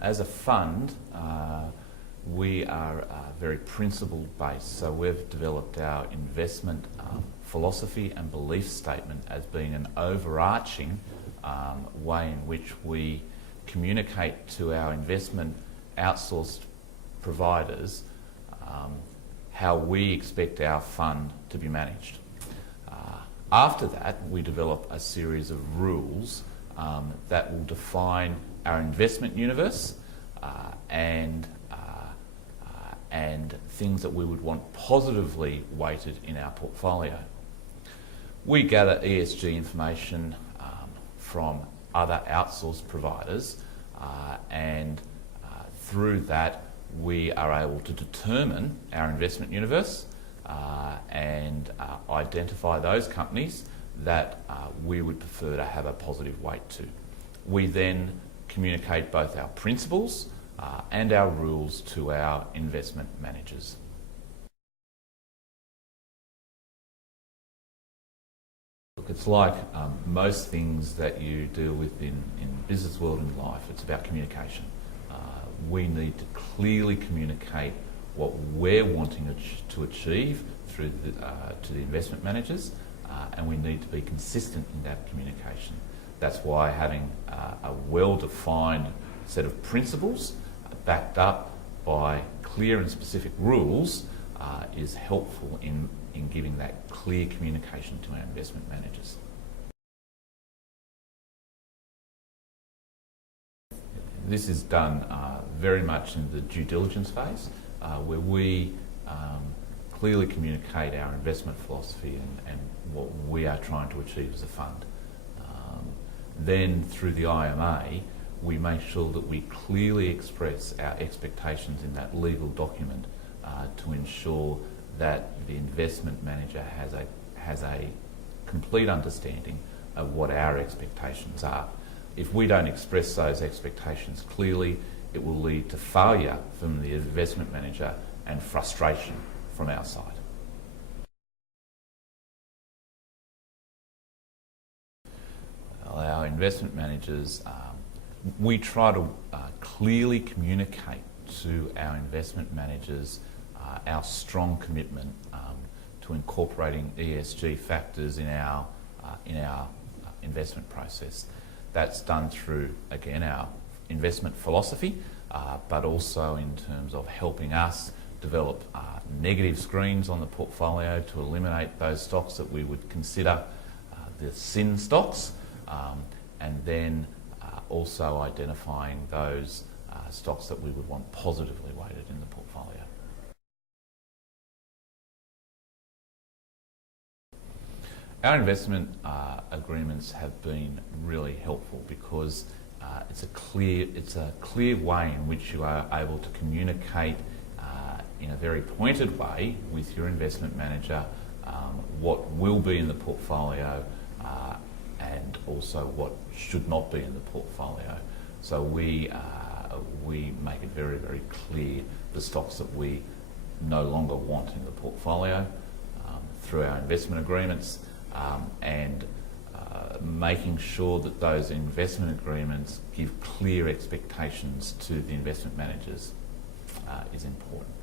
As a fund, we are very principle based, so we've developed our investment philosophy and belief statement as being an overarching way in which we communicate to our investment outsourced providers how we expect our fund to be managed. After that, we develop a series of rules that will define our investment universe and things that we would want positively weighted in our portfolio. We gather ESG information from other outsourced providers and through that we are able to determine our investment universe and identify those companies that we would prefer to have a positive weight to. We then communicate both our principles and our rules to our investment managers. Look, it's like most things that you deal with in business world and life, it's about communication. We need to clearly communicate what we're wanting to achieve through to the investment managers, and we need to be consistent in that communication. That's why having a well-defined set of principles backed up by clear and specific rules is helpful in giving that clear communication to our investment managers. This is done very much in the due diligence phase, where we clearly communicate our investment philosophy and what we are trying to achieve as a fund. Then through the IMA, we make sure that we clearly express our expectations in that legal document to ensure that the investment manager has a complete understanding of what our expectations are. If we don't express those expectations clearly, it will lead to failure from the investment manager and frustration from our side. Our investment managers, we try to clearly communicate to our investment managers our strong commitment to incorporating ESG factors in our investment process. That's done through, again, our investment philosophy, but also in terms of helping us develop negative screens on the portfolio to eliminate those stocks that we would consider the sin stocks, and then also identifying those stocks that we would want positively weighted in the portfolio. Our investment agreements have been really helpful because it's a clear way in which you are able to communicate in a very pointed way with your investment manager what will be in the portfolio and also what should not be in the portfolio. So we make it very, very clear the stocks that we no longer want in the portfolio through our investment agreements, and making sure that those investment agreements give clear expectations to the investment managers is important.